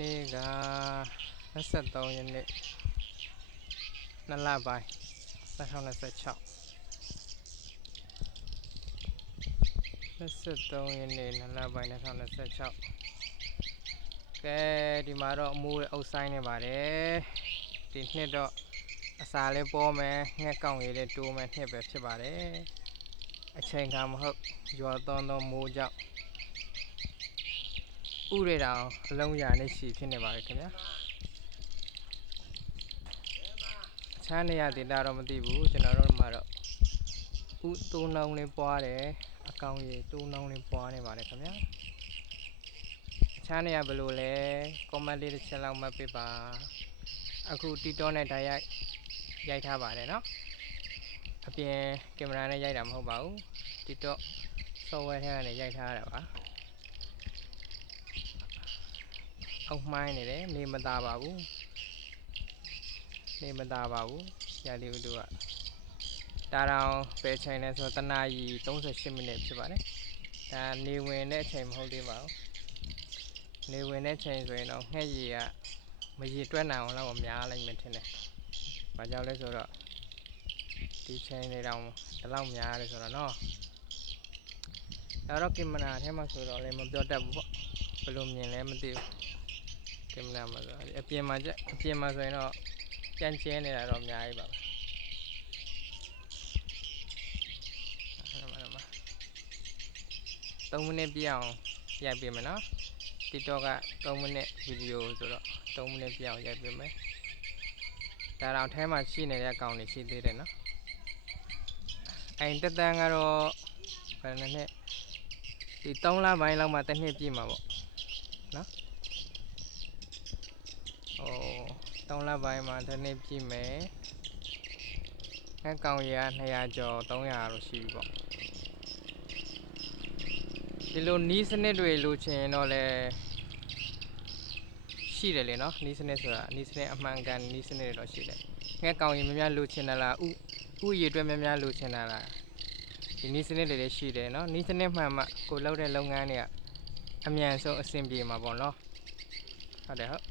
နေ့က23ရက်နေ့2လပိုင်း2026 23ရက်နေ့2လပိုင်း2026ကဲဒီမှာတော့အမိုးအုပ်ဆိုင်နေပါတယ်ဒီနှစ်တော့အစာလေးပေါ်မယ်ငှက်ကောင်လေးတိုးမယ်နှစ်ပဲဖြစ်ပါတယ်အချိန်ကမဟုတ်ရွာသွန်းသောမိုးကြောင့်ဥရတောင်အလုံးရာနဲ့ရှိဖြစ်နေပါပြီခင်ဗျာချမ်းနေရဒေတာတော့မသိဘူးကျွန်တော်တို့မှာတော့ဥတိုးနှောင်းလေးပွားတယ်အကောင်ကြီးတိုးနှောင်းလေးပွားနေပါတယ်ခင်ဗျာချမ်းနေရဘယ်လိုလဲ comment လေးတစ်ချက်လောက်မှတ်ပေးပါအခုတီတောနဲ့ဓာတ်ရိုက်ထားပါတယ်နော်အပြင်ကင်မရာနဲ့ရိုက်တာမဟုတ်ပါဘူးတီတော software ထဲကနေရိုက်ထားရတာပါအောက်မှိုင်းနေတယ်နေမသားပါဘူးနေမသားပါဘူးရာလီဥတုကဒါတောင်ပဲချိန်လဲဆိုတနာရီ38မိနစ်ဖြစ်ပါတယ်ဒါနေဝင်တဲ့အချိန်မဟုတ်သေးပါဘူးနေဝင်တဲ့ချိန်ဆိုရင်တော့ငှက်ရီကမရီတွက်နိုင်အောင်တော့များလိုက်မှထင်တယ်ဘာကြောင့်လဲဆိုတော့ဒီချိန်နေတောင်ဒီလောက်များတယ်ဆိုတော့နော်ဒါတော့ကင်မရာထဲမှာဆိုတော့လည်းမပြောတတ်ဘူးပေါ့ဘယ်လိုမြင်လဲမသိဘူးကင်မရာမှာဆိုအပြင်မှာဆိုရင်တော့ကြမ်းကျဲနေတာတော့အများကြီးပါပဲ3မိနစ်ပြအောင်ရိုက်ပေးမယ်နော် TikTok က3မိနစ်ဗီဒီယိုဆိုတော့3မိနစ်ပြအောင်ရိုက်ပေးမယ်ဒါတော့အဲမှာရှိနေတဲ့အကောင်တွေရှိသေးတယ်နော်အိမ်တက်တန်းကတော့ဘယ်နှစ်ဒီ3လပိုင်းလောက်မှတစ်နှစ်ပြည့်မှာပေါ့နော်3လပိုင်းမှာတစ်နှစ်ပြည့်မယ်ငှက်ကောင်ရ200ကျော်300လို့ရှိပြီပေါ့ဒီလိုနီးစနစ်တွေလိုချင်တော့လဲရှိတယ်လေနော်နီးစနစ်ဆိုတာနီးစနစ်အမှန်ကန်နီးစနစ်တွေတော့ရှိတယ်ငှက်ကောင်ရင်များများလိုချင်တာလားဥရည်အတွက်များများလိုချင်တာလားဒီနီးစနစ်တွေလည်းရှိတယ်နော်နီးစနစ်မှန်မှကိုလုပ်တဲ့လုပ်ငန်းတွေကအမြန်ဆုံးအဆင်ပြေမှာပေါ့နော်ဟုတ်တယ်ဟုတ်